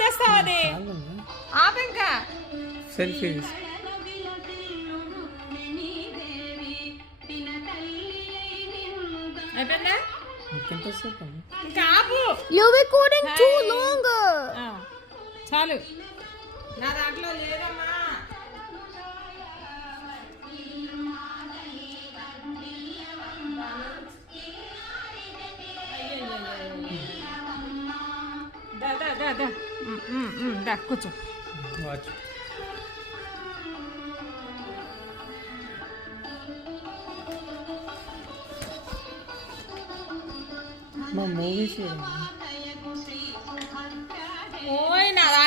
తెస్తావు అది ఆపు ఇంకా సెల్ఫీ అయిపోయిందా ఇంకెంతసేపు ఇంకా ఆపు You're recording too longer. చాలు నా దాంట్లో లేదమ్మా దా దా దా దా దా కూర్చో వాచ్ మా మూవీస్ ఓయ్ నా దాంట్లో